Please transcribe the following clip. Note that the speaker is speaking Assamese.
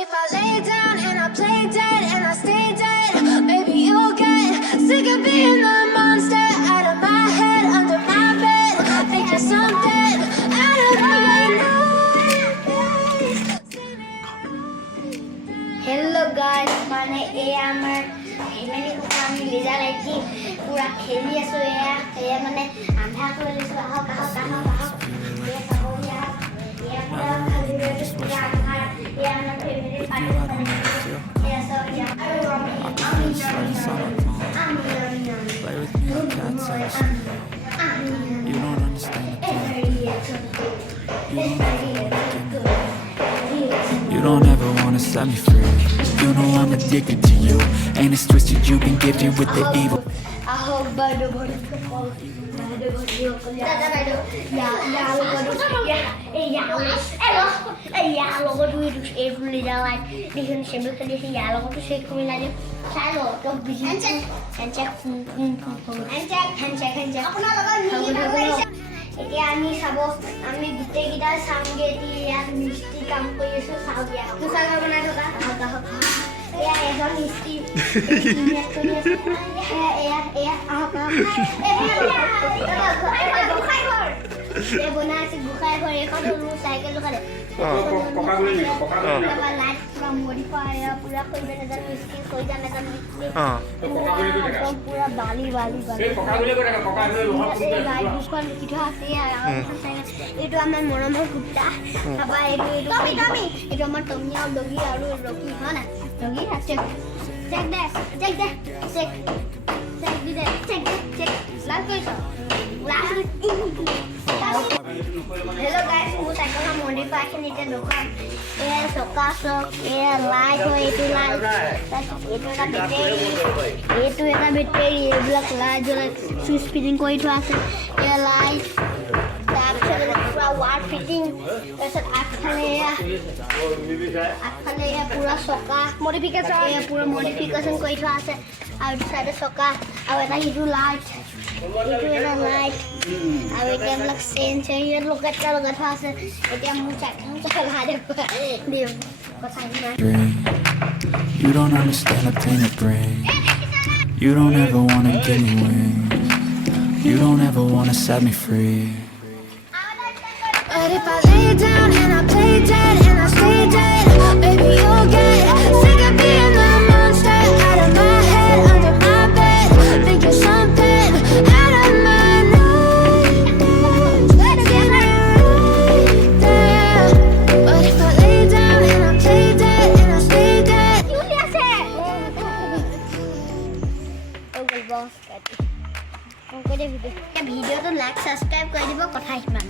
if I lay down and I play dead and I stay dead, maybe you'll get sick of being the monster out of my head, under my bed. I think you're something out of my nightmares. Hello guys, মানে এই আমাৰ ফেমিলি আমি লিজা লাইকি পুৰা খেলি আছো এয়া মানে আন্ধা কৰি লৈছো আহক আহক আহক আহক এয়া চাব এয়া পুৰা খালি লৈছো পুৰা আন্ধা এয়া আমাৰ ফেমিলি পাৰ্টি এয়া চাব আৰু আমি Play with me like cats on a string. You don't understand the pain. You don't ever wanna give me love. You don't ever wanna set me free. You know I'm addicted to you, and it's twisted. You've been gifted with the evil. ahok bado bado kepol bado bado dadah bado ya lo bado ya lo bado itu every day like dihin sebel ke dia ya lo bado shake kami lagi saya lo to busy handshake apna laga এতিয়া আমি চাব আমি গুটে গিটা সামগে দিয়া মিষ্টি কাম কৰি আছো চাও দিয়া কুসাল বনাই থকা এয়া এজন মিষ্টি এয়া এ বনাইছে গুখাই ঘৰ এখন চাইকেল দোকানে পকা গুলি লাইট পুৰা মডিফাই পুৰা কৰিবে এজন মিষ্টি হৈ যান এজন মিষ্টি পকা গুলি কৰি পুৰা বালি এই পকা গুলি কৰি পকা গুলি লোহা পুৰা লাইট দুখন কিঠা আছে এইটো আমাৰ মৰমৰ কুত্তা বাবা এইটো এইটো আমাৰ টমিয়া লগি আৰু ৰকি হয় না লগি আছে চেক লাইট কৰিছ Hello guys, ମୁଁ ସାଇକେଲ ମଡିଫାଇ କରିତେ ଦୋକାନ ଏ ସକାଶ ଏ ଲାଇଟ୍ ଏଇটো ଲାଇଟ୍ ଏଇটো এটা বেটাৰী এইবিলাক লাইট জ্বলে সুইচ ফিটিং কৰি থোৱা আছে এ লাইট তাৰপিছত পুৰা ৱাল ফিটিং তাৰপিছত আগফালে পুৰা চকা মডিফিকেশ্যন কৰি থোৱা আছে আৰু এইটো চাইডে চকা আৰু এটা সিটো লাইট এইটো এটা লাইট আৰু এতিয়া এইবিলাক চেঞ্জ ইয়াত লগাই থোৱা আছে এতিয়া মোৰ চাইকেল চলাই দিম কথা You don't understand the pain it brings. You don't ever wanna give me wings. You don't ever wanna set me free. But if I lay down and I play dead and I stay dead, maybe you'll get sick of being the monster out of my head, under my bed. Think you're something out of my nightmares. Let's get right there. But if I lay down and I play dead and I stay dead, Julia said. Okay, boss. Video to like, subscribe, কৰি দিব কথা ইমান